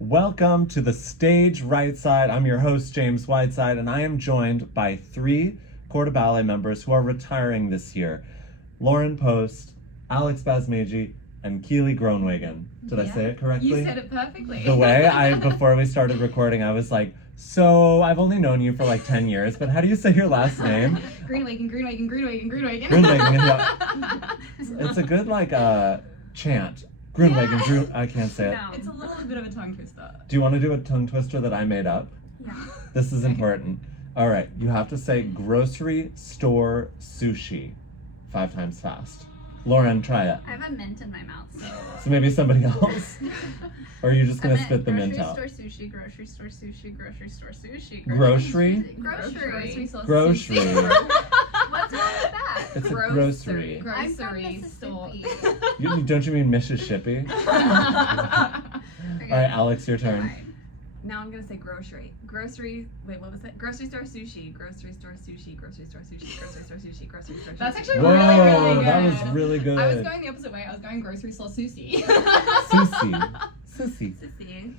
Welcome to the stage Rightside. I'm your host, James Whiteside, and I am joined by 3 Corps de Ballet members who are retiring this year. Lauren Post, Alex Basmagy, and Kiely Groenewegen. Did I say it correctly? You said it perfectly. The way before we started recording, I was like, so I've only known you for like 10 years, but how do you say your last name? Groenewegen. Groenewegen, yeah. It's a good chant. Groenewegen, Yeah. I can't say it. No. It's a little bit of a tongue twister. Do you want to do a tongue twister that I made up? Yeah. This is important. All right, you have to say grocery store sushi 5 times fast. Lauren, try it. I have a mint in my mouth, so... So maybe somebody else? Or are you just going to spit the mint out? Grocery store sushi, grocery store sushi, grocery store sushi. Grocery? Grocery. Grocery. What's wrong with that? It's a grocery. I'm from Grocery store. Mississippi. Don't you mean Mississippi? All right, Alex, your turn. Alright. Now I'm gonna say grocery. Wait, what was it? Grocery store sushi. Grocery store sushi. Grocery store sushi. Grocery store sushi. Grocery store sushi. That's actually Whoa, really good. that was really good. I was going the opposite way. I was going grocery store sushi. Sushi. Sushi. Sissy.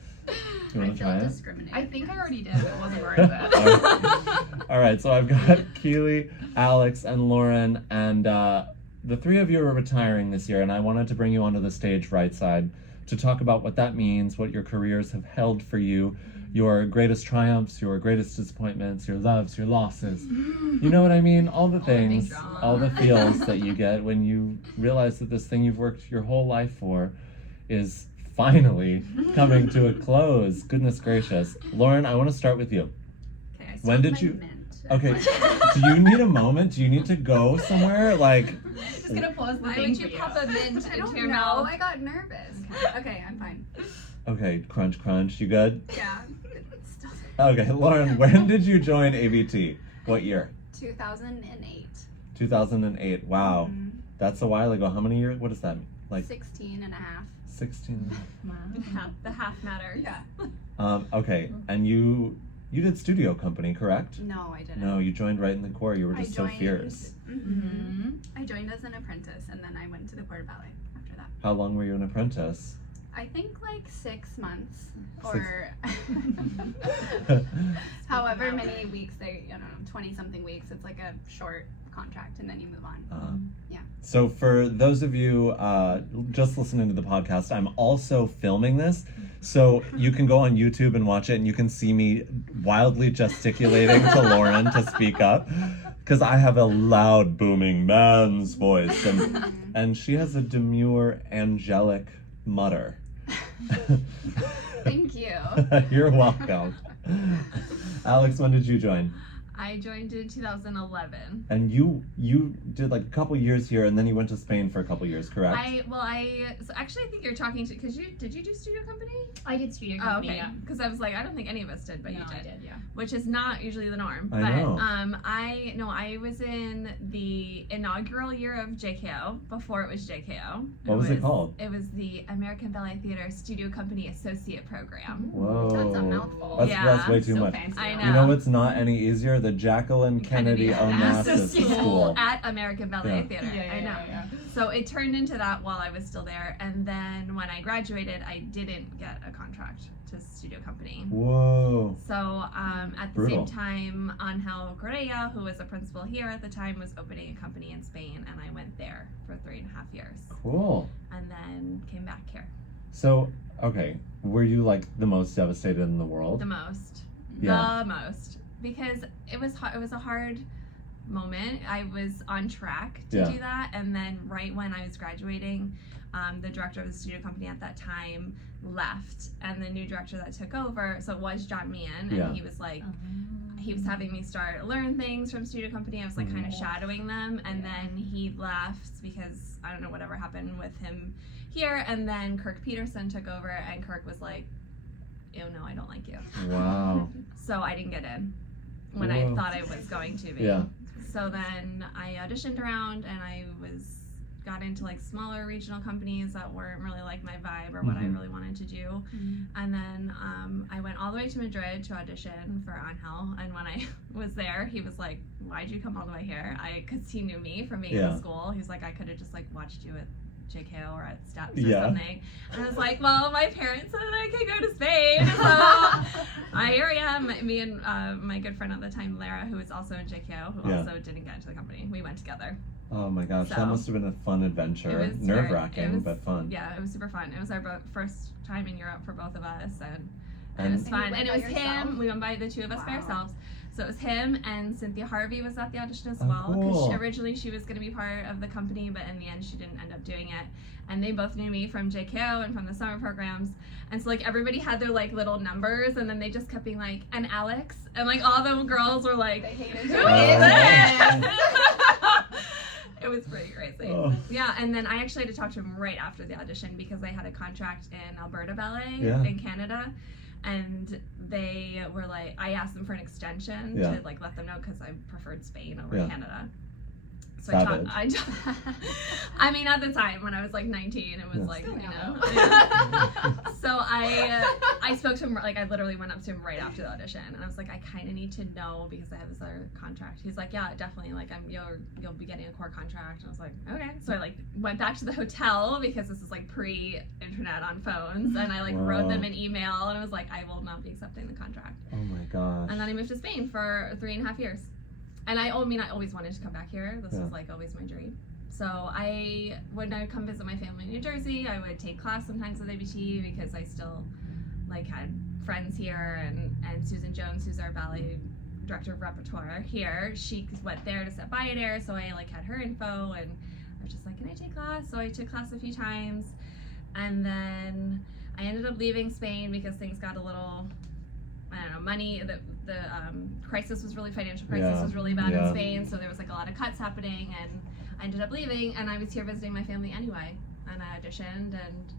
You want to try it? discriminated. I think I already did. It wasn't worth it. All right, so I've got Kiely, Alex, and Lauren, and the 3 of you are retiring this year, and I wanted to bring you onto the stage Rightside to talk about what that means, what your careers have held for you, your greatest triumphs, your greatest disappointments, your loves, your losses. You know what I mean? All the things, all the feels that you get when you realize that this thing you've worked your whole life for is finally coming to a close. Goodness gracious. Lauren, I want to start with you. Okay, When did you- Mint. Okay, do you need a moment? Do you need to go somewhere? Just gonna pause the Why thing would for you you. pop a mint I into don't your know. mouth? I got nervous. Okay, I'm fine. Okay, crunch, crunch. You good? Yeah. Okay, Lauren, when did you join ABT? What year? 2008. 2008. Wow. Mhm. That's a while ago. How many years? What does that mean? 16 and a half. 16. The half matters. Yeah. Okay, and you did studio company, correct? No, I didn't. No, you joined right in the core. You were I just so joined- fierce. Mhm. I joined as an apprentice, and then I went to the Corps de Ballet after that. How long were you an apprentice? I think like 6 months, 6 or however many weeks they, 20 something weeks. It's like a short contract, and then you move on. Yeah. So for those of you just listening to the podcast, I'm also filming this. So you can go on YouTube and watch it, and you can see me wildly gesticulating to Lauren to speak up, because I have a loud, booming man's voice, and she has a demure, angelic mutter. Thank you. You're welcome. Alex, when did you join? I joined in 2011. And you did like a couple years here, and then you went to Spain for a couple years, correct? So actually I think you're talking to, because did you do studio company? I did studio Oh, company. okay. Yeah. Because I was like, I don't think any of us did, but No, you did. I did. Yeah. Which is not usually the norm. I But know. I was in the inaugural year of JKO before it was JKO. What was it called? It was the American Ballet Theater Studio Company Associate Program. Whoa. That's a mouthful. That's way too So much. fancy. I know. You know what's not any easier? The Jacqueline Kennedy Onassis School. At American Ballet Yeah. Theater. Yeah, I know. yeah. So it turned into that while I was still there, and then when I graduated, I didn't get a contract to studio company. Whoa. So at the Brutal. same time, Angel Correa, who was a principal here at the time, was opening a company in Spain, and I went there for 3.5 years, Cool. and then came back here. So, okay, were you like the most devastated in the world? The most, because it was a hard moment. I was on track to do that, and then right when I was graduating, the director of the studio company at that time left, and the new director that took over, so it was John Meehan, and he was like, he was having me learn things from studio company. I was like kind of shadowing them, and then he left because I don't know whatever happened with him here, and then Kirk Peterson took over, and Kirk was like, "Oh no, I don't like you." Wow. So I didn't get in when I thought I was going to be. Yeah. So then I auditioned around, and I got into like smaller regional companies that weren't really like my vibe or what I really wanted to do. And then I went all the way to Madrid to audition for Angel, and when I was there, he was like, "Why'd you come all the way here?" Because he knew me from being in school. He was like, "I could have just like watched you at JKO or at Steps or something." And I was like, "Well, my parents said I could go to Spain." here I am. Me and my good friend at the time, Lara, who was also in JKO, who also didn't get into the company. We went together. Oh my gosh, So, that must have been a fun adventure. it was Nerve-wracking, was- but fun. Yeah, it was super fun. It was our first time in Europe for both of us, and it And- was you fun. went And it by was yourself? him. We went by the two of us by Wow. ourselves. So it was him, and Cynthia Harvey was at the audition as Oh, well. Because cool. originally she was going to be part of the company, but in the end she didn't end up doing it. And they both knew me from JKO and from the summer programs. And so like everybody had their like little numbers, and then they just kept being like, and Alex, and like all the girls were like, They hated who you. is this? It was pretty crazy. Oh. Yeah, and then I actually had to talk to him right after the audition because I had a contract in Alberta Ballet Yeah. in Canada, and they were like, I asked them for an extension Yeah. to like let them know because I preferred Spain over Yeah. Canada. So Savage. I mean, at the time when I was like 19, it was Yeah. like, Still you know. young. Yeah. So I spoke to him, like I literally went up to him right after the audition, and I was like, I kind of need to know because I have this other contract. He's like, yeah, definitely, like you'll be getting a core contract. And I was like, okay. So I like went back to the hotel because this is like pre-internet on phones, and I like wrote them an email, and I was like, I will not be accepting the contract. Oh my gosh. And then I moved to Spain for 3.5 years. And I always wanted to come back here. This was like always my dream. So when I would come visit my family in New Jersey, I would take class sometimes with ABT because I still like had friends here, and Susan Jones, who's our ballet director of repertoire here, she went there to set Bayadere, so I like had her info, and I was just like, can I take class? So I took class a few times, and then I ended up leaving Spain because things got a little, I don't know, money, the crisis was really, financial crisis was really bad in Spain, so there was like a lot of cuts happening, and I ended up leaving, and I was here visiting my family anyway, and I auditioned, and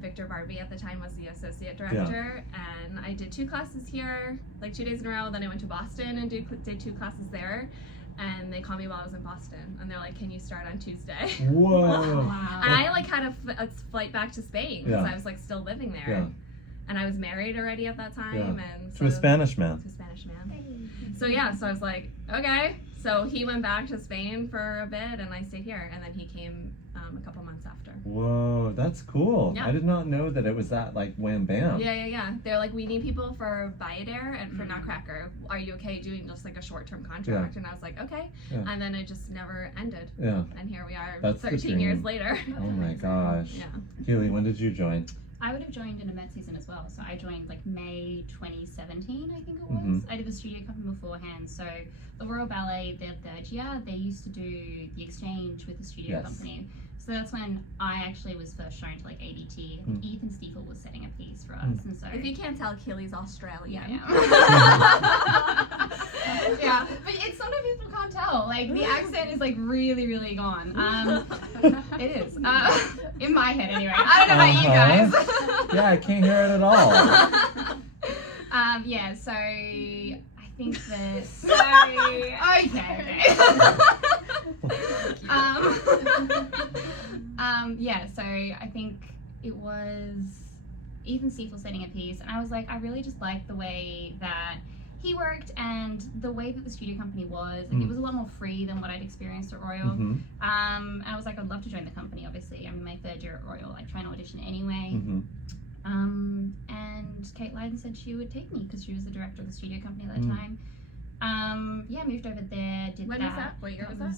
Victor Barbie at the time was the associate director, and I did 2 classes here, like 2 days in a row, then I went to Boston and did 2 classes there, and they called me while I was in Boston, and they're like, can you start on Tuesday? Whoa. Wow. And I like had a flight back to Spain because Yeah. I was like still living there. Yeah. And I was married already at that time, and To a Spanish man. to a Spanish man. So yeah, so I was like, okay. So he went back to Spain for a bit, and I stayed here, and then he came a couple months after. Whoa, that's cool. Yeah. I did not know that it was that like wham bam. Yeah. They're like, we need people for Bayadere and for Nutcracker. Are you okay doing just like a short-term contract? And I was like, okay. Yeah. And then it just never ended. Yeah. And here we are, That's the 13 years dream. later. Oh my gosh. Yeah. Keely, when did you join? I would have joined in a Met season as well. So I joined like May 2017, I think it was. Mhm. I did the studio company beforehand. So the Royal Ballet, their 3rd year, they used to do the exchange with the studio Yes. company. So that's when I actually was first shown to like ADT. I think Ethan Stiefel was setting a piece for us, and so If you can't tell, Keely's Australian. yeah, but it's sometimes people can't tell. Like the accent is like really, really gone. It is in my head anyway. I don't know about you guys. Yeah, I can't hear it at all. Yeah, so I think that. Yeah, so I think it was Ethan Stiefel setting a piece, and I was like, I really just liked the way that he worked and the way that the studio company was. Like, it was a lot more free than what I'd experienced at Royal. Mm-hmm. And I was like, I'd love to join the company, obviously. I'm in my 3rd year at Royal, I try and audition anyway. Mm-hmm. And Kate Lyden said she would take me because she was the director of the studio company at that time. Yeah, moved over there, did When that. was that? What year was that?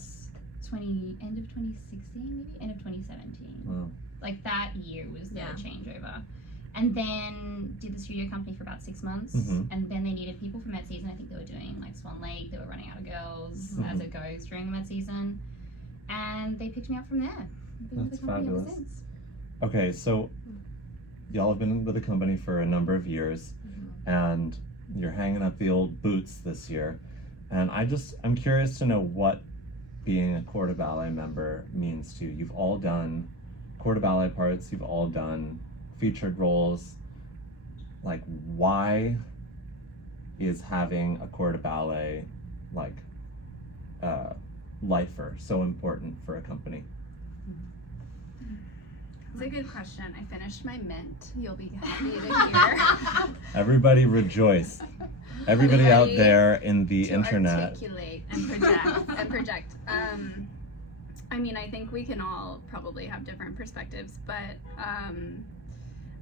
End of 2016, maybe? End of 2017. Wow. Like that year was the Yeah. changeover. And then did the studio company for about 6 months. Mhm. And then they needed people for Met season. I think they were doing like Swan Lake, they were running out of girls as it goes during the Met season. And they picked me up from there. I've been with That's the company ever fabulous. since. Okay, so y'all have been with the company for a number of years, and you're hanging up the old boots this year. And I'm curious to know what being a corps de ballet member means to you. You've all done corps de ballet parts, you've all done featured roles. Like, why is having a corps de ballet like lifer so important for a company? It's a good question. I finished my mint. You'll be happy to hear. Everybody rejoice. Everybody out there in the to internet. articulate and project. I mean, I think we can all probably have different perspectives, but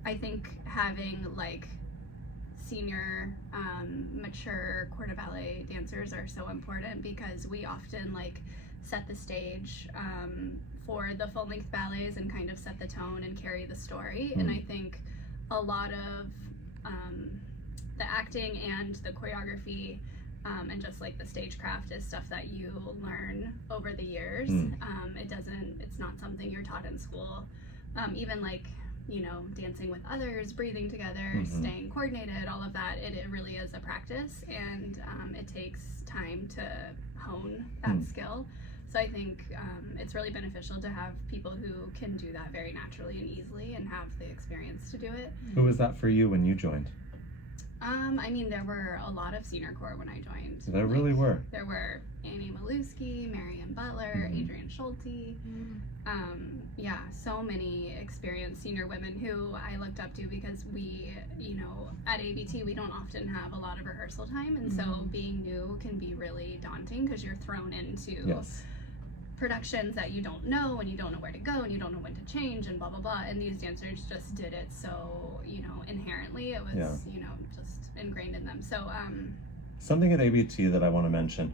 I think having like senior, mature corps de ballet dancers are so important because we often like set the stage for the full-length ballets and kind of set the tone and carry the story. And I think a lot of the acting and the choreography and just like the stagecraft is stuff that you learn over the years. It's not something you're taught in school. Even like, you know, dancing with others, breathing together, staying coordinated, all of that, it really is a practice, and it takes time to hone that skill. So I think it's really beneficial to have people who can do that very naturally and easily and have the experience to do it. Who was that for you when you joined? I mean, there were a lot of senior corps when I joined. There really were. There were Annie Maluski, Marianne Butler, Adrienne Schulte. Yeah, so many experienced senior women who I looked up to because we, you know, at ABT, we don't often have a lot of rehearsal time. And so being new can be really daunting because you're thrown into productions that you don't know, and you don't know where to go, and you don't know when to change, and blah, blah, blah. And these dancers just did it so, you know, inherently. It was, you know, just ingrained in them. So, something at ABT that I want to mention.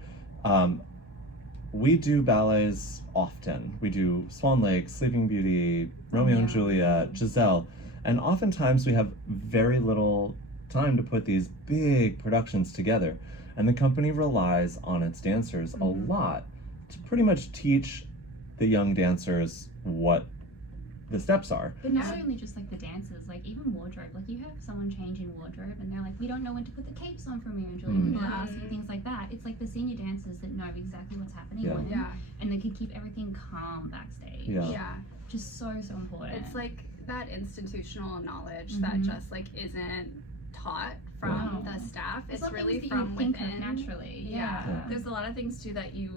We do ballets often. We do Swan Lake, Sleeping Beauty, Romeo and Juliet, Giselle, and oftentimes we have very little time to put these big productions together. And the company relies on its dancers a lot to pretty much teach the young dancers what the steps are. But not only just like the dancers, like even wardrobe. Like you have someone changing wardrobe and they're like, we don't know when to put the capes on for Romeo and Juliet. People are asking things like that. It's like the senior dancers that know exactly what's happening when, and they can keep everything calm backstage. Just so important. It's like that institutional knowledge that just like isn't taught from the staff. It's really from within. Naturally. There's a lot of things too that you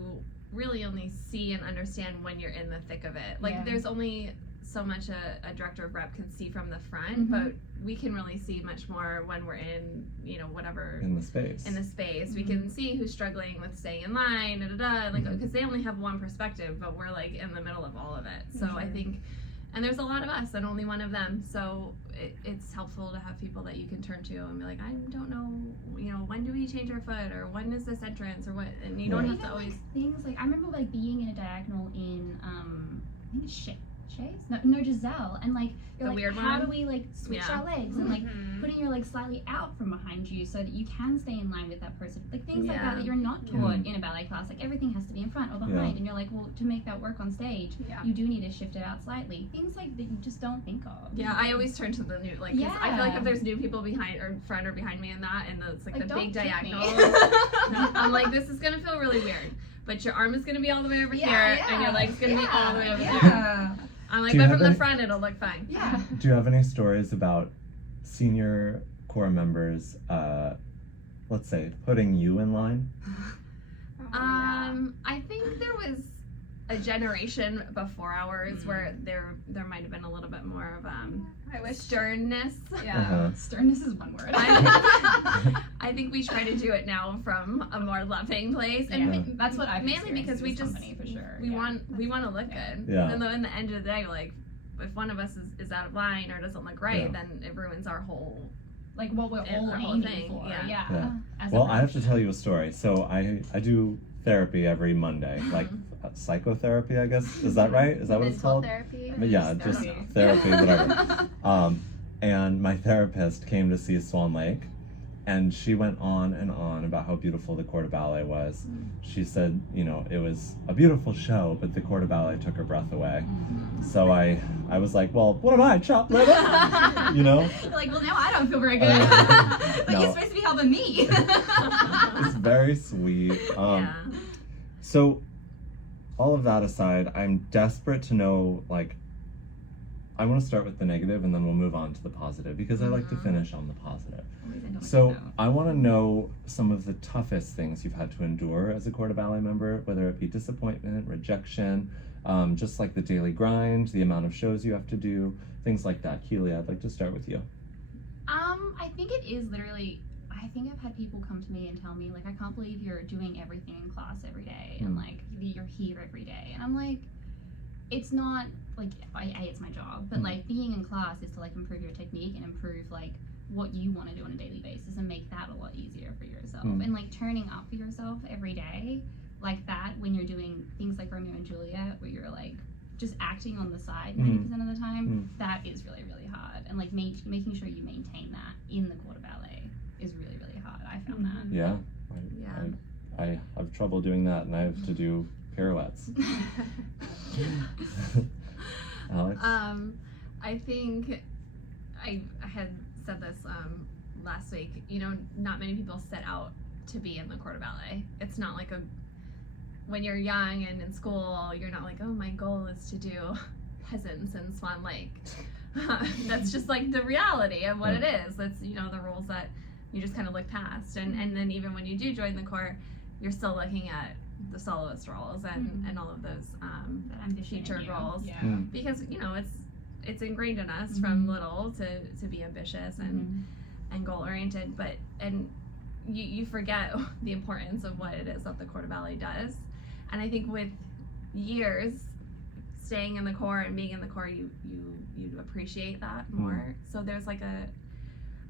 really only see and understand when you're in the thick of it. Like there's only so much a director of rep can see from the front, but we can really see much more when we're in, you know, whatever in the space. We can see who's struggling with staying in line, like because they only have one perspective, but we're like in the middle of all of it. So I think, and there's a lot of us and only one of them, so it's helpful to have people that you can turn to and be like, I don't know, you know, when do we change our foot, or when is this entrance, or what, and you don't have to always things like I remember like being in a diagonal in I think it's No, Giselle, and like you're the like, weird how one? do we like switch our legs and like putting your legs slightly out from behind you so that you can stay in line with that person, like things like that you're not taught in a ballet class. Like everything has to be in front or behind, and you're like, well, to make that work on stage, you do need to shift it out slightly. Things like that you just don't think of. Yeah, I always turn to the new, like, 'cause I feel like if there's new people behind or front or behind me in that, and it's like the big diagonal, I'm like, this is gonna feel really weird. But your arm is gonna be all the way over here, and your leg's gonna be all the way over there. I'm like, but from the front, it'll look fine. Do you have any stories about senior corps members, let's say, putting you in line? I think there was a generation before ours where there might have been a little bit more of sternness. Sternness is one word. I think we try to do it now from a more loving place, and that's what I've mainly because we just for sure. we want to look good. And though in the end of the day, like if one of us is out of line or doesn't look right, then it ruins our whole like what we're all aiming for. Well, I have to tell you a story. So I do therapy every Monday, like psychotherapy, I guess. Is that right? Is that what it's called? Therapy. Yeah, just therapy, whatever. And my therapist came to see Swan Lake, and she went on and on about how beautiful the corps de ballet was. She said, you know, it was a beautiful show, but the corps de ballet took her breath away. So I was like, well, what am I, chopped liver? You know? You're like, well, now I don't feel very good. But you're supposed to be helping me. It's very sweet. So all of that aside, I'm desperate to know, like, I want to start with the negative and then we'll move on to the positive because I like to finish on the positive. So I want to know some of the toughest things you've had to endure as a corps de ballet member, whether it be disappointment, rejection, just like the daily grind, the amount of shows you have to do, things like that. Kiely, I'd like to start with you. I think it is literally, I think I've had people come to me and tell me, like, I can't believe you're doing everything in class every day and like you're here every day. And I'm like, it's not like it's my job, but like being in class is to like improve your technique and improve like what you want to do on a daily basis and make that a lot easier for yourself. Mm. And like turning up for yourself every day like that when you're doing things like Romeo and Juliet, where you're like just acting on the side 90% of the time, that is really, really hard. And like making sure you maintain that in the quarter ballet is really, really hard. I found that. Yeah. Yeah. I have trouble doing that, and I have to do pirouettes. Alex? I think I had said this last week. You know, not many people set out to be in the corps de ballet. It's not like when you're young and in school, you're not like, oh, my goal is to do peasants in Swan Lake. That's just like the reality of what it is. That's, you know, the roles that you just kind of look past. And then even when you do join the corps, you're still looking at the soloist roles and all of those featured roles. Yeah. Because, you know, it's ingrained in us from little to be ambitious and goal oriented, and you forget the importance of what it is that the corps de ballet does. And I think with years staying in the corps and being in the corps, you appreciate that more. So there's like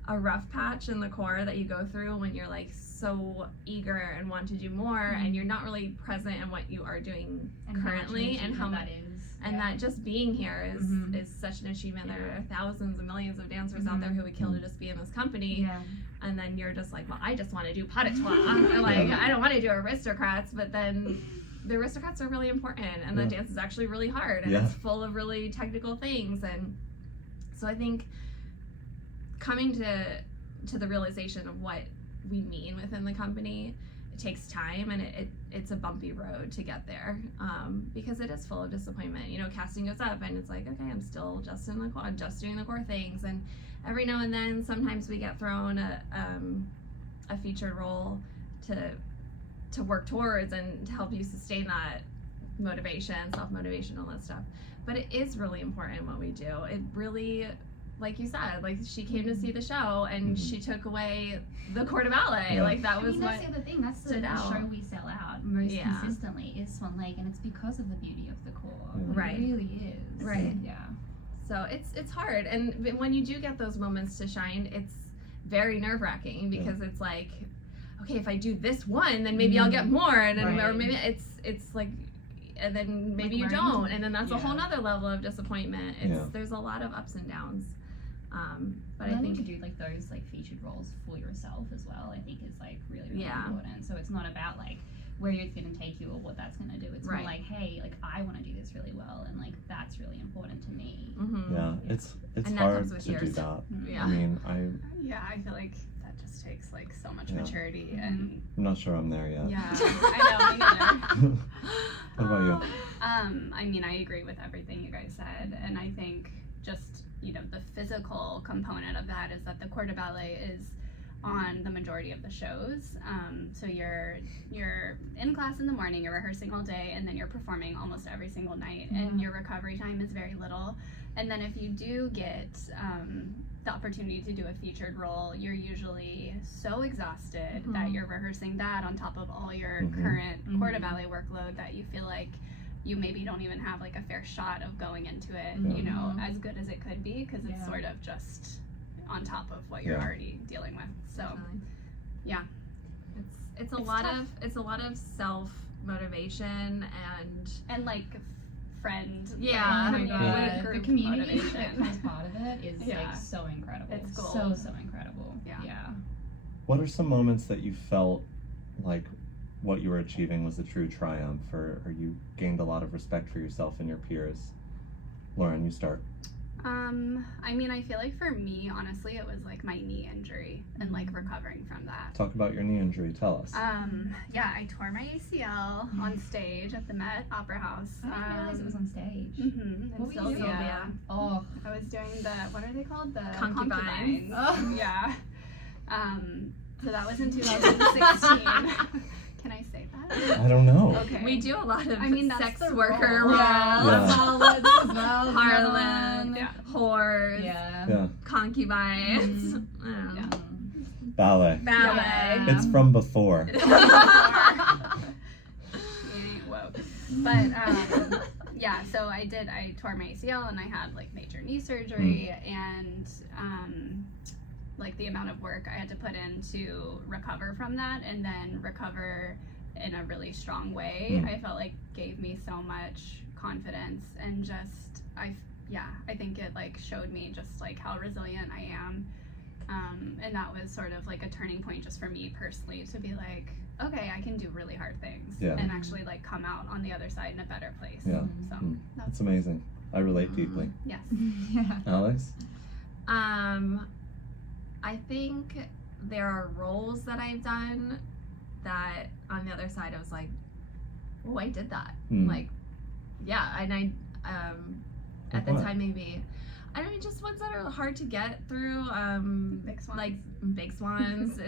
a rough patch in the corps that you go through when you're like so eager and want to do more, and you're not really present in what you are doing currently, and how that is. And that just being here is such an achievement. There are thousands and millions of dancers out there who would kill to just be in this company. Yeah. And then you're just like, well, I just want to do pas de trois. Like, I don't want to do aristocrats, but then the aristocrats are really important, and the dance is actually really hard, and it's full of really technical things. And so I think coming to the realization of what we mean within the company, it takes time, and it's a bumpy road to get there, because it is full of disappointment. You know, casting goes up and it's like, okay, I'm still just in the corps, I'm just doing the core things, and every now and then sometimes we get thrown a featured role to work towards and to help you sustain that motivation, self-motivation, all that stuff. But it is really important what we do. It really, like you said, like she came to see the show and she took away the corps de ballet. Like that was that's the other thing. That's the show we sell out most consistently is Swan Lake, and it's because of the beauty of the corps. Right. It really is. Right. Yeah. So it's hard, and when you do get those moments to shine, it's very nerve-wracking because it's like, okay, if I do this one, then maybe I'll get more, and or maybe it's like, and then maybe you don't, and then that's a whole nother level of disappointment. There's a lot of ups and downs. But I think to do like those like featured roles for yourself as well, I think is like really, really important. So it's not about like where it's going to take you or what that's going to do. It's more like, hey, like I want to do this really well, and like that's really important to me. It's and hard to do that. I mean, I feel like that just takes like so much maturity, and I'm not sure I'm there yet. I know, me neither. What about you? I mean, I agree with everything you guys said, and I think just, you know, the physical component of that is that the corps de ballet is on the majority of the shows. So you're in class in the morning, you're rehearsing all day, and then you're performing almost every single night, and your recovery time is very little. And then if you do get the opportunity to do a featured role, you're usually so exhausted that you're rehearsing that on top of all your current corps de ballet workload that you feel like you maybe don't even have like a fair shot of going into it, you know, as good as it could be, because it's sort of just on top of what you're already dealing with. So it's a lot of self motivation and like friend the community motivation. that comes part of it is like so incredible. It's gold. so incredible. What are some moments that you felt like what you were achieving was a true triumph, or you gained a lot of respect for yourself and your peers? Lauren, you start. I mean, I feel like for me, honestly, it was like my knee injury and like recovering from that. Talk about your knee injury. Tell us. I tore my ACL on stage at the Met Opera House. I didn't realize it was on stage. What were you doing? Oh, I was doing what are they called? The concubines. Oh. Yeah. So that was in 2016. Can I say that? I don't know. Okay. We do a lot of sex the worker role. roles. Harlot, whores, concubines. Ballet. It's from before. Whoa. But so I tore my ACL and I had like major knee surgery, and like the amount of work I had to put in to recover from that, and then recover in a really strong way, I felt like gave me so much confidence, and just I think it like showed me just like how resilient I am. And that was sort of like a turning point just for me personally, to be like, okay, I can do really hard things and actually like come out on the other side in a better place. Yeah. So That's amazing. I relate deeply. yes. Yeah. Alex? I think there are roles that I've done that on the other side I was like, oh, I did that. Like, yeah, and I at the time maybe, I mean, just ones that are hard to get through. Big swans. Like Big Swans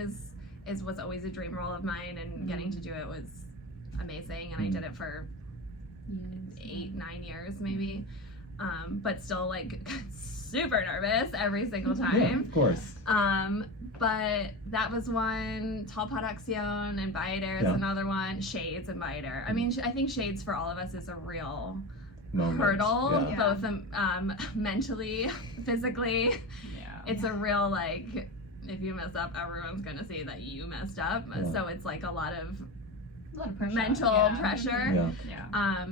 was always a dream role of mine, and getting to do it was amazing, and I did it for 8-9 years maybe, but still like super nervous every single time. Yeah, of course. But that was one. Tall Pot Action and Biter is another one. Shades and Biter. I mean, I think Shades for all of us is a real hurdle, both mentally, physically. Yeah. It's a real, like, if you mess up, everyone's gonna see that you messed up. So it's like a lot of pressure. mental pressure. Yeah.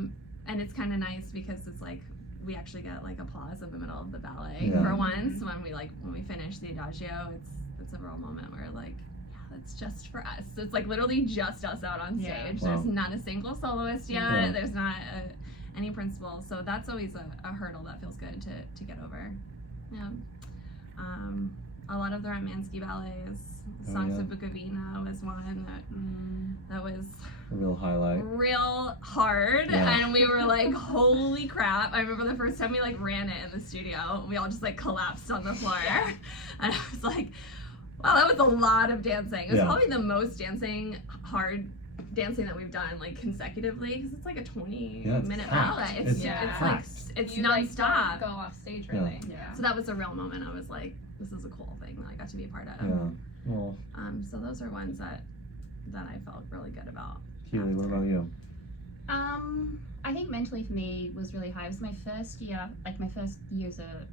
And it's kind of nice because it's like we actually get like applause in the middle of the ballet for once when we finish the adagio. It's a real moment where like, yeah, it's just for us. So it's like literally just us out on stage. Wow. There's not a single soloist yet. Yeah. There's not any principal. So that's always a hurdle that feels good to get over. Yeah. A lot of the Romansky ballets, Songs of Bukovina was one that was A real highlight. real hard, Yeah. and we were like, holy crap. I remember the first time we like ran it in the studio, we all just like collapsed on the floor. And I was like, wow, that was a lot of dancing. It was probably the most hard dancing that we've done like consecutively, because it's like a 20-minute ballet. It's like it's You nonstop. like go off stage really. Yeah. So that was a real moment. I was like, this is a cool thing that I got to be a part of. Yeah. Well, So those are ones that I felt really good about. Kiely, what about you? I think mentally for me was really high. It was my first year as a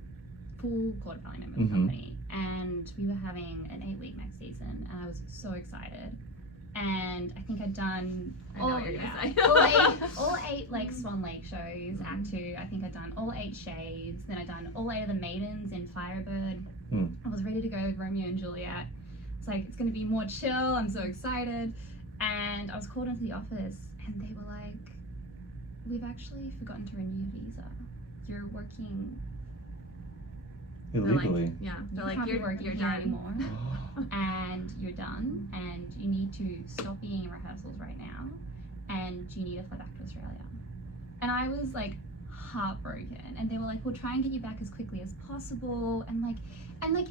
full quarter ballet member of the company, and we were having an 8-week next season, and I was so excited. And I think I'd done all 8 like Swan Lake shows, Act 2. I think I'd done all 8 Shades. Then I'd done all 8 of the Maidens in Firebird. I was ready to go with Romeo and Juliet. It's like, it's going to be more chill. I'm so excited. And I was called into the office, and they were like, we've actually forgotten to renew your visa. You're working Illegally. They're like, you're done anymore. And you're done, and you need to stop being in rehearsals right now, and you need to fly back to Australia. And I was like heartbroken, and they were like, we'll try and get you back as quickly as possible, and like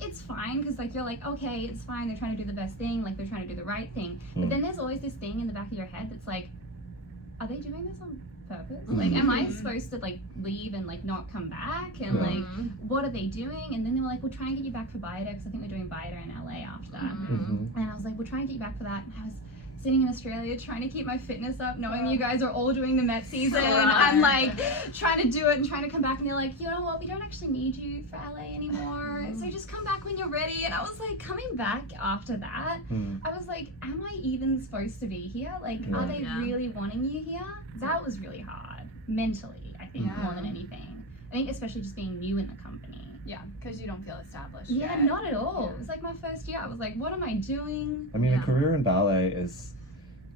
it's fine, because like you're like, okay, it's fine, they're trying to do the best thing, like they're trying to do the right thing. But then there's always this thing in the back of your head that's like, are they doing this on purpose? Like, am I supposed to like leave and like not come back? And like, what are they doing? And then they were like, we'll try and get you back for Biter, because I think they're doing Biter in LA after that. And I was like, we'll try and get you back for that. And I was sitting in Australia trying to keep my fitness up, knowing you guys are all doing the Met season. I'm like trying to do it and trying to come back, and they're like, you know what, we don't actually need you for LA anymore, so just come back when you're ready. And I was like, coming back after that, I was like, am I even supposed to be here? Like, are they really wanting you here? That was really hard mentally, I think, more than anything. I think especially just being new in the company. Yeah, because you don't feel established. Yeah, yet. not at all. It was like my first year. I was like, what am I doing? I mean, a career in ballet is,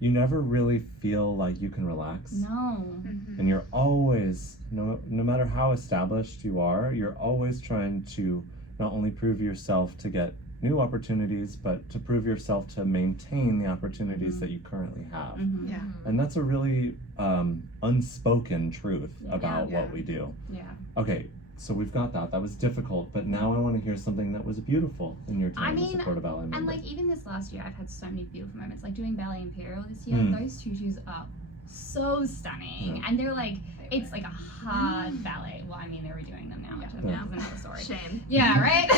you never really feel like you can relax. No. And you're always, no matter how established you are, you're always trying to not only prove yourself to get new opportunities, but to prove yourself to maintain the opportunities that you currently have. Yeah. And that's a really unspoken truth about what we do. Yeah. Okay, so we've got that. That was difficult, but now I want to hear something that was beautiful in your time as a quarter ballet member. And like even this last year, I've had so many beautiful moments. Like doing Ballet Imperial this year, those tutus are so stunning. Yeah. And they're like, it's like a hard ballet. Well, I mean, they're redoing them now, which Yeah. is another story. Shame. Yeah, right?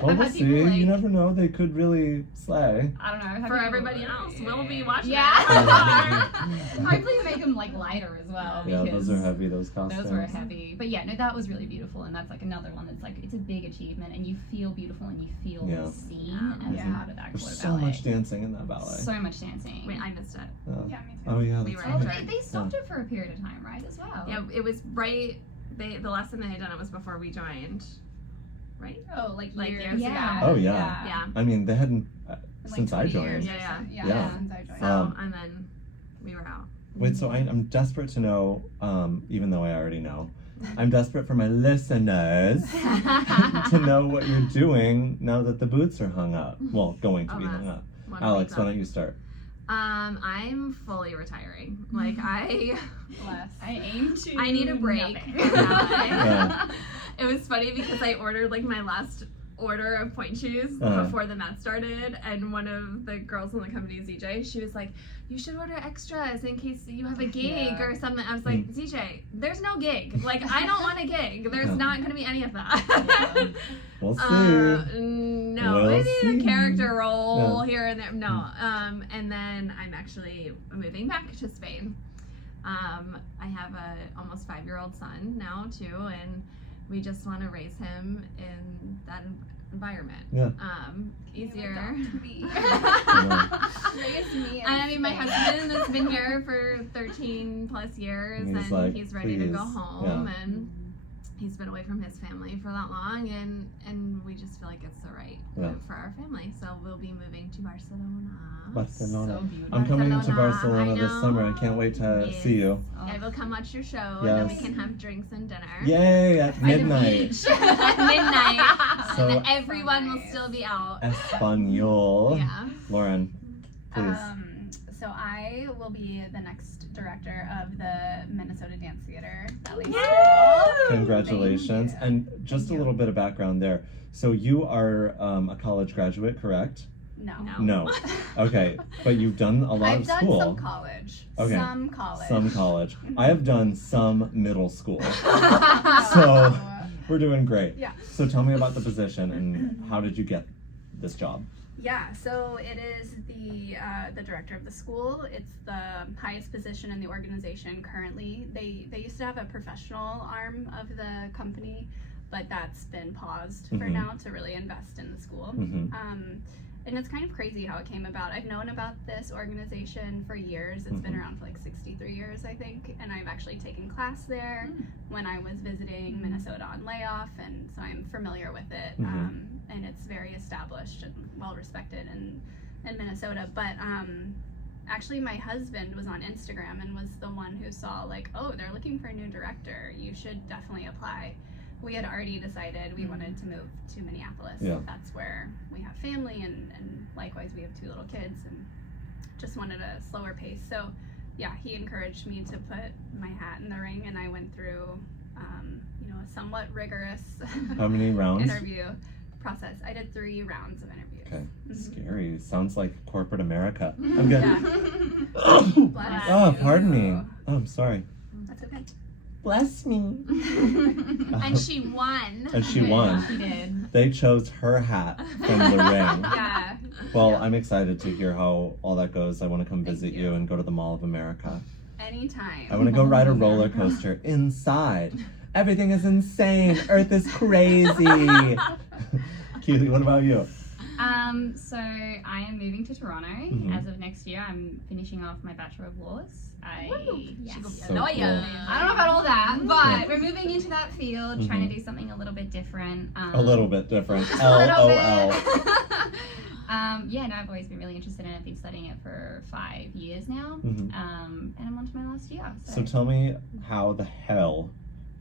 Well, I've we'll had see. people, like- You never know. They could really slay. I don't know. I've had For people, everybody else, we'll be watching Yeah. it. Hopefully make them like lighter as well. Yeah, because those are heavy. Those costumes. Those were heavy. But yeah, no, that was really beautiful. And that's like another one that's like, it's a big achievement and you feel beautiful and you feel Yeah. seen as Yeah. part of that There's quarter so ballet. much dancing in that ballet. So much dancing. Wait, I missed it. Oh. Yeah, me too. Oh yeah. We That's were Oh, right. they stopped it for a period of time, right, as well? Yeah, it was right. The last time they had done it was before we joined, right? Oh, like Like years years Yeah. ago. Oh, yeah. Yeah. I mean, they hadn't Like since I 20 joined. years or Yeah, something. yeah. Yeah, since I joined. So and then we were out. Wait, so I'm desperate to know, even though I already know, I'm desperate for my listeners to know what you're doing now that the boots are hung up. Well, going to be hung up. One Alex, week why up. don't you start? I'm fully retiring. Like Bless. I aim to. I need a break. nothing. Yeah. It was funny because I ordered like my last order of pointe shoes Uh-huh. before the Met started, and one of the girls in the company, ZJ, she was like, "You should order extras in case you have a gig Yeah. or something." I was like, "ZJ, there's no gig. Like, I don't want a gig. There's not gonna be any of that." We'll see. No, We'll maybe see. a character role Yeah. here and there. No. And then I'm actually moving back to Spain. I have a almost 5-year-old son now too, and we just want to raise him in that environment. Yeah. Easier. Adopt me. Raise me. in I mean, my Spain. husband has been here for 13 plus years, And and he's like, he's ready to go "Please." home, and he's been away from his family for that long, and we just feel like it's the right Yeah. move for our family. So we'll be moving to Barcelona. Barcelona. So beautiful. I'm coming to Barcelona, Barcelona I this know. summer. I can't wait to Yes. see you. I will come watch your show, and Yes. then we can have drinks and dinner. Yay, at By the midnight. beach. At midnight. So- And everyone will Nice. still be out. Espanol. Yeah. Lauren, please. So I will be the next director of the Minnesota Dance Theater Ballet Yay! School. Congratulations. Thank you. And just a you. little bit of background there. So you are a college graduate, correct? No. No. Okay, but you've done a lot I've of done school. some college. Okay. Some college. Some college. I have done some middle school. So, So- We're doing great. Yeah. So tell me about the position and how did you get this job? Yeah, so it is the director of the school. It's the highest position in the organization currently. They used to have a professional arm of the company, but that's been paused for Mhm. now to really invest in the school. Mhm. And it's kind of crazy how it came about. I've known about this organization for years. It's been Mhm. around for like 63 years, I think, and I've actually taken class there when I was visiting Minnesota on layoff, and so I'm familiar with it. Mhm. And it's very established and well respected in Minnesota. But actually, my husband was on Instagram and was the one who saw like, oh, they're looking for a new director. You should definitely apply. We had already decided we wanted to move to Minneapolis. Yeah. That's where we have family, and likewise we have 2 little kids, and just wanted a slower pace. So yeah, he encouraged me to put my hat in the ring, and I went through a somewhat rigorous How many rounds? interview process. I did 3 rounds of interviews. Okay. Mhm. Scary. Sounds like corporate America. I'm good. Yeah. Oh, Bless pardon me. you. Oh, I'm sorry. That's okay. Bless me. And she won. And she won. She did. They chose her hat from the ring. Yeah. Well, Yeah. I'm excited to hear how all that goes. I want to come Thank visit you. you and go to the Mall of America. Anytime. I want to go ride a roller coaster inside. Everything is insane. Earth is crazy. Kiely, what about you? So I am moving to Toronto Mhm. as of next year. I'm finishing off my Bachelor of Laws. Yes. She will be So a lawyer. cool. I don't know about all that, but we're moving into that field, trying Mhm. to do something a little bit different. A little bit different. Just a little LOL. bit. Yeah, no, I've always been really interested in it. I've been studying it for 5 years now, Mhm. and I'm on to my last year. So tell me how the hell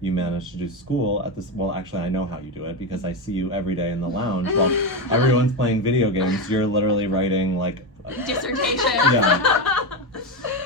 you managed to do school at this. Well, actually, I know how you do it because I see you every day in the lounge while everyone's playing video games. You're literally writing like Dissertation. Yeah.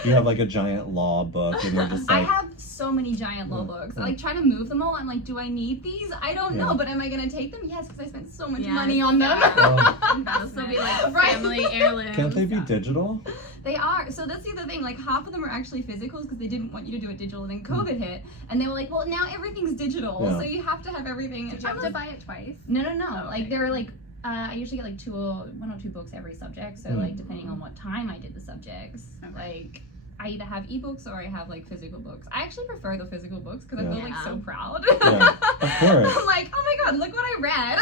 you have like a giant law book, and you're just I like, have so many giant law books. I like try to move them all. I'm like, do I need these? I don't Yeah. know, but am I gonna take them? Yes, because I spent so much Yes. money on them. Oh. This will be like a Right. family heirloom. can't they be stuff. digital? They are. So that's the other thing. Like half of them are actually physicals because they didn't want you to do it digital, and then COVID hit, and they were like, well, now everything's digital, so you have to have everything. Did you have to buy it twice? No. Oh, okay. Like there were like I usually get like one or two books every subject. So like depending on what time I did the subjects, like I either have ebooks or I have like physical books. I actually prefer the physical books because I feel like so proud. Yeah, of course. I'm like, oh my god, look what I read.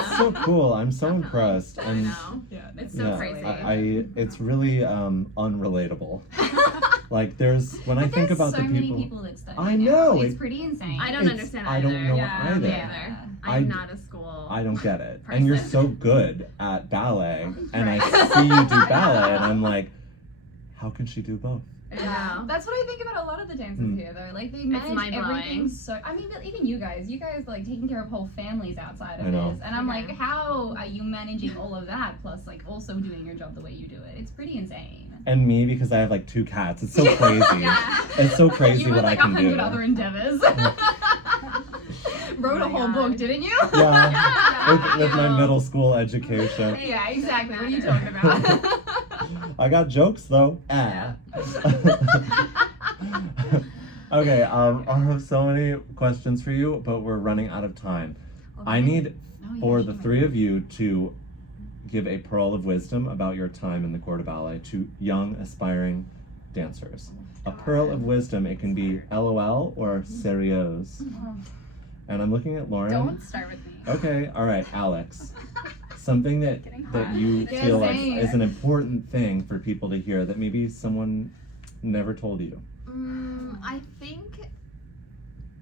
It's so cool. I'm so impressed. I And know. Yeah, It's so crazy. it's really unrelatable. Like when I think about so the many people that study. I now. know. It's pretty insane. I don't understand either. I don't know yeah, either. Me either. I'm not a school. I don't get it. person. And you're so good at ballet, and I see you do ballet, and I'm like, how can she do both? Yeah. That's what I think about a lot of the dancers here, though. Like, they manage mind-blowing. everything so... I mean, but even you guys like, taking care of whole families outside of I know. this. And I'm like, how are you managing all of that, plus, like, also doing your job the way you do it? It's pretty insane. And me, because I have, like, 2 cats. It's so crazy. It's so crazy you what I can do. You had, like, 100 other endeavors. Wrote a whole book, didn't you? Yeah. With my middle school education. Yeah, exactly. What are you talking about? I got jokes though. Okay, I have so many questions for you, but we're running out of time. Okay. I need for the 3 of you to give a pearl of wisdom about your time in the corps de ballet to young aspiring dancers. A pearl of wisdom, it can be LOL or sérieux. And I'm looking at Lauren. Don't start with me. Okay, all right, Alex. Something that you feel like is an important thing for people to hear that maybe someone never told you. I think,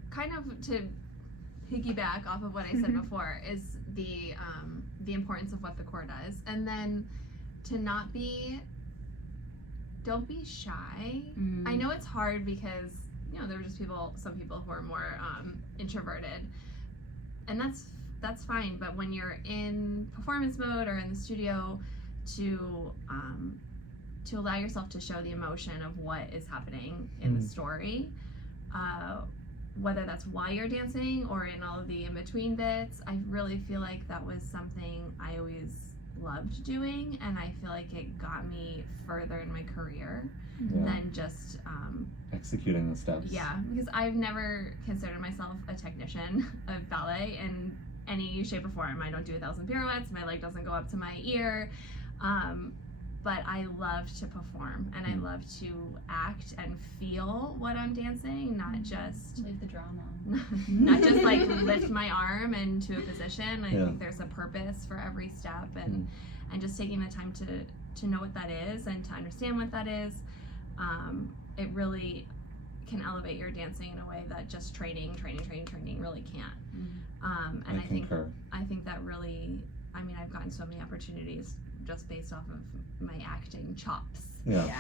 kind of to piggyback off of what I said before, is the importance of what the corps does, and then to don't be shy. I know it's hard because there are just some people who are more introverted, and that's fine, but when you're in performance mode or in the studio, to allow yourself to show the emotion of what is happening in the story, whether that's while you're dancing or in all of the in-between bits. I really feel like that was something I always loved doing, and I feel like it got me further in my career than just executing the steps. Yeah, because I've never considered myself a technician of ballet in any shape or form. I don't do 1,000 pirouettes, my leg doesn't go up to my ear, but I love to perform, and I love to act and feel what I'm dancing, not just leave the drama. Not just like lift my arm into a position. I think there's a purpose for every step, and just taking the time to know what that is and to understand what that is. It really can elevate your dancing in a way that just training really can't. And I think that really, I've gotten so many opportunities just based off of my acting chops. Than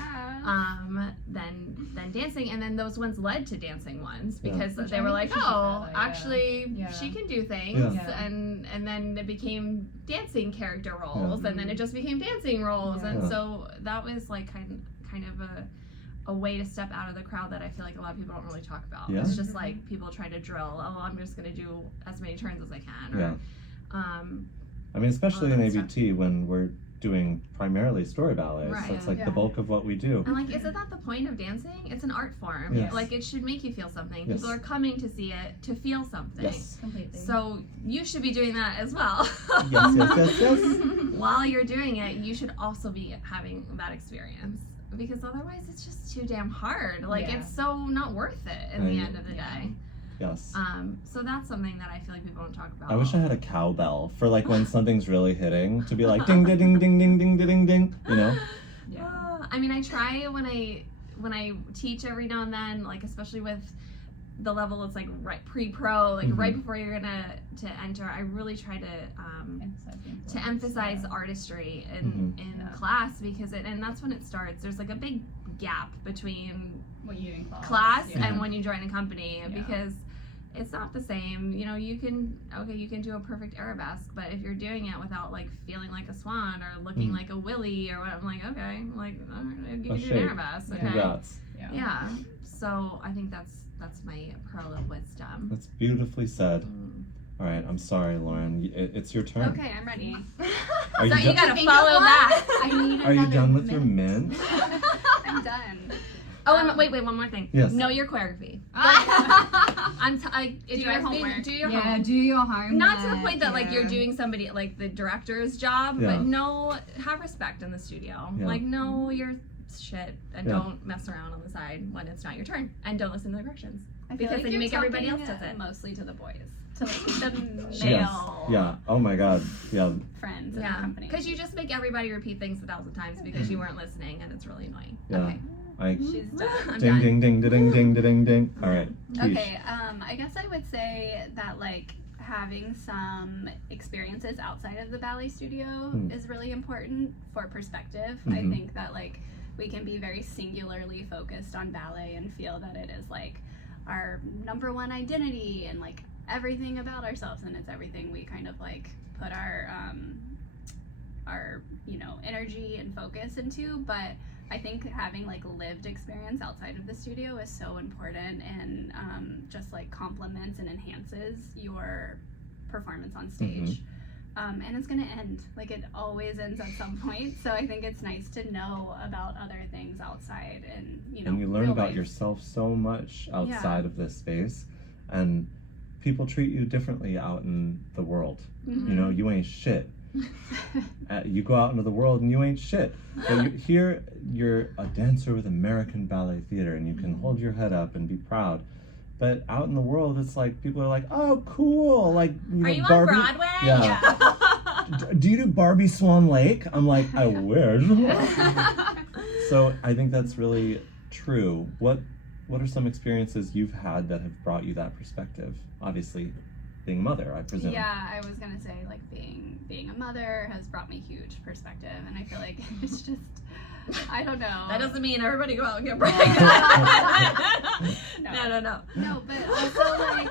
dancing, and then those ones led to dancing ones because they were like, actually she can do things, and then it became dancing character roles, and then it just became dancing roles, and so that was like kind of a way to step out of the crowd that I feel like a lot of people don't really talk about. It's just like people try to drill, I'm just gonna do as many turns as I can, or especially in ABT when we're doing primarily story ballets. So it's like the bulk of what we do. And like, isn't that the point of dancing? It's an art form. Like, it should make you feel something. People are coming to see it to feel something. Yes. Completely. So you should be doing that as well. Yes. While you're doing it, you should also be having that experience, because otherwise it's just too damn hard. Like, it's so not worth it in the end of the day. Yes. So that's something that I feel like people don't talk about. I wish I had a cowbell for like when something's really hitting to be like ding ding ding ding ding ding ding ding, I try when I teach every now and then, like especially with the level it's like pre-pro, like right before you're to enter, I really try to emphasize artistry in class, because and that's when it starts. There's like a big gap between what you do in class and when you join a company, because it's not the same. You can do a perfect arabesque, but if you're doing it without like feeling like a swan or looking like a willy or what, I'm like, okay, like you can do an arabesque, okay? Congrats. So I think that's my pearl of wisdom. That's beautifully said. All right, I'm sorry, Lauren. It's your turn. Okay, I'm ready. Are you, So you done, gotta follow that. I need are you another done with your mint. mint? I'm done. Oh, and wait, one more thing. Yes. Know your choreography. Do your homework. Do your Yeah, homework. do your homework. Not to the point that like you're doing somebody like the director's job, Yeah. but have respect in the studio. Yeah. Like know your shit and Yeah. don't mess around on the side when it's not your turn, and don't listen to the directions. I feel Because like then you you're make everybody talking else does it. Mostly to the boys, to like the male Yes. Yeah. Oh my God. Yeah. friends in the Yeah, company. because you just make everybody repeat things 1,000 times because you weren't listening, and it's really annoying. Yeah. Okay, I she's done. I'm ding done. ding ding ding ding ding ding. All right. Keish. Okay, I guess I would say that like having some experiences outside of the ballet studio is really important for perspective. I Mhm. think that like we can be very singularly focused on ballet and feel that it is like our number one identity and like everything about ourselves, and it's everything we kind of like put our energy and focus into. But I think having like lived experience outside of the studio is so important, and just like complements and enhances your performance on stage. And it's gonna end, like it always ends at some point. So I think it's nice to know about other things outside, and And you learn real about life. yourself so much outside of this space, and people treat you differently out in the world. Mhm. You know, you ain't shit. You go out into the world and you ain't shit. But here, you're a dancer with American Ballet Theater, and you can hold your head up and be proud. But out in the world, it's like people are like, "Oh, cool!" Like, Are you on Barbie. Broadway? Yeah. Do you do Barbie Swan Lake? I'm like, I wish. So I think that's really true. What are some experiences you've had that have brought you that perspective? Obviously, being a mother, I presume. Yeah, I was gonna say like being a mother has brought me huge perspective, and I feel like it's just I don't know. That doesn't mean everybody go out and get pregnant. No. No, but also like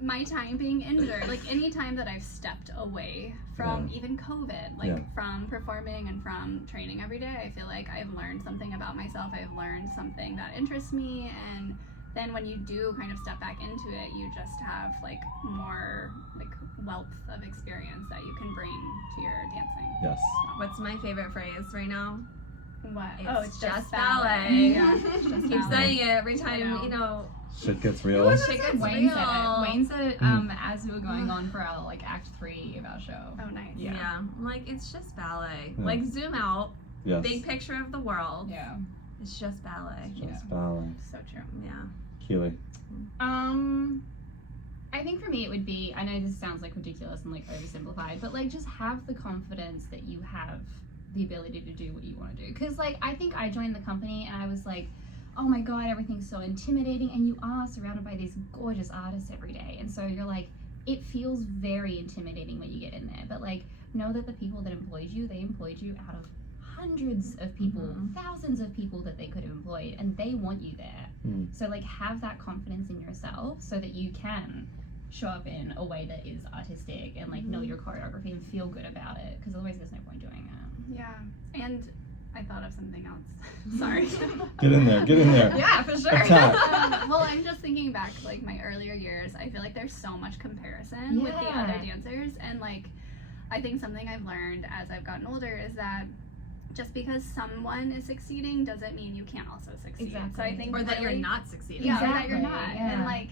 my time being injured, like any time that I've stepped away from even COVID, like from performing and from training every day, I feel like I've learned something about myself. I've learned something that interests me, and then when you do kind of step back into it, you just have like more like wealth of experience that you can bring to your dancing. Yes. What's my favorite phrase right now? What? It's just ballet. Yeah, it's just Keep ballet. saying it every time, know. you know. Shit gets real. Shit gets Wayne said real. it. Wayne said it as we were going on for our like act 3 of our show. Oh, nice. Yeah. I'm like, it's just ballet. Yeah. Like, zoom out. Yes. Big picture of the world. Yeah. It's just ballet. Just ballet. So true. Yeah. Keely. I think for me it would be, I know this sounds like ridiculous and like oversimplified, but like just have the confidence that you have the ability to do what you want to do. Because like I think I joined the company and I was like, oh my god, everything's so intimidating, and you are surrounded by these gorgeous artists every day, and so you're like, it feels very intimidating when you get in there. But like know that the people that employed you, they employed you out of hundreds of people, thousands of people that they could have employed, and they want you there. So like have that confidence in yourself so that you can show up in a way that is artistic and like know your choreography and feel good about it, because otherwise there's no point doing it. Yeah. And I thought of something else. Sorry. Get in there. Get in there. Yeah, for sure. Attack. Well, I'm just thinking back to like my earlier years. I feel like there's so much comparison with the other dancers, and like I think something I've learned as I've gotten older is that just because someone is succeeding doesn't mean you can't also succeed. Exactly. So I think Or that really, you're not succeeding. yeah, or that Exactly, you're not, yeah. and like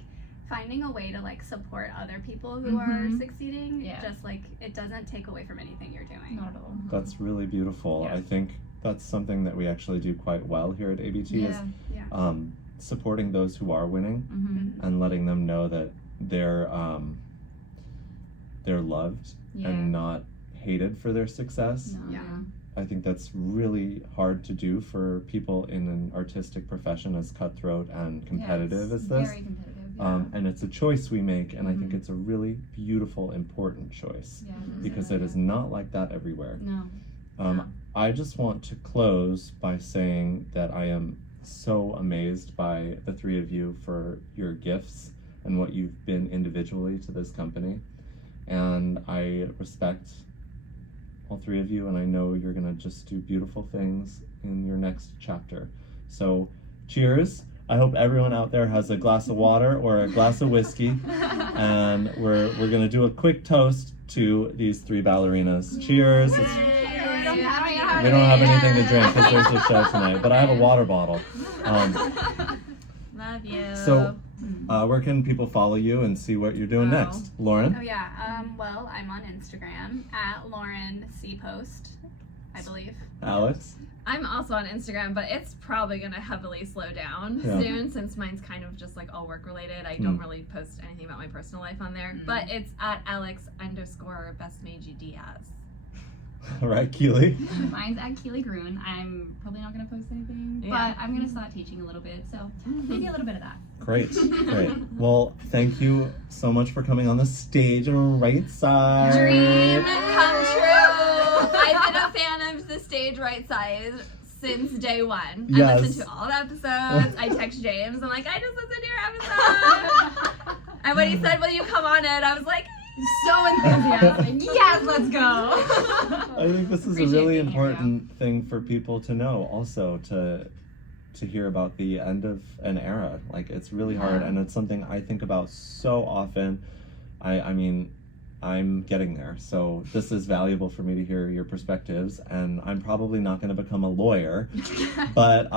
finding a way to like support other people who are succeeding. Yeah. Just like it doesn't take away from anything you're doing. Not at all. That's really beautiful. Yeah. I think that's something that we actually do quite well here at ABT is supporting those who are winning and letting them know that they're loved and not hated for their success. No. Yeah. I think that's really hard to do for people in an artistic profession as cutthroat and competitive as this. Very competitive. And it's a choice we make, and I think it's a really beautiful, important choice because it is not like that everywhere. No. I just want to close by saying that I am so amazed by the three of you for your gifts and what you've been individually to this company. And I respect all three of you, and I know you're gonna just do beautiful things in your next chapter. So cheers. I hope everyone out there has a glass of water or a glass of whiskey, and we're gonna do a quick toast to these three ballerinas. Cheers! Yay. We don't have anything to drink because there's a show tonight, but I have a water bottle. Love you. So, where can people follow you and see what you're doing next? Lauren? Oh yeah. Well, I'm on Instagram at Lauren C Post, I believe. Alex? I'm also on Instagram, but it's probably gonna heavily slow down soon since mine's kind of just like all work related. I don't really post anything about my personal life on there, but it's at Alex_Basmagy Diaz. All right, Kiely? Mine's at Kiely Groenewegen. I'm probably not going to post anything, Yeah. but I'm going to start teaching a little bit, so maybe a little bit of that. Great, great. Well, thank you so much for coming on the stage on Rightside. Dream come true. I've been a fan of the stage Rightside since day one. Yes. I listened to all the episodes. I text James. I'm like, I just listened to your episode. And when he said, will you come on it? I was like, So enthusiastic. Yes, let's go. I think this is Appreciate a really being here, important thing for people to know also, to hear about the end of an era. Like, it's really hard, and it's something I think about so often. I mean, I'm getting there, so this is valuable for me to hear your perspectives, and I'm probably not going to become a lawyer, but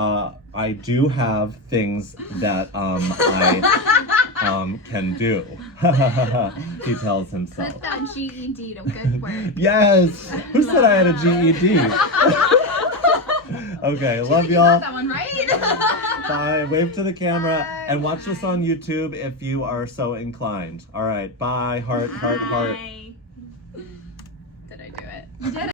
I do have things that I can do. He tells himself. Put that GED to good work. Yes! Who said I had a GED? Okay, love y'all. That one, right? Bye. Wave to the camera Bye. and watch this on YouTube if you are so inclined. All right, bye. Heart, heart, heart. Bye. Did I do it? You did it.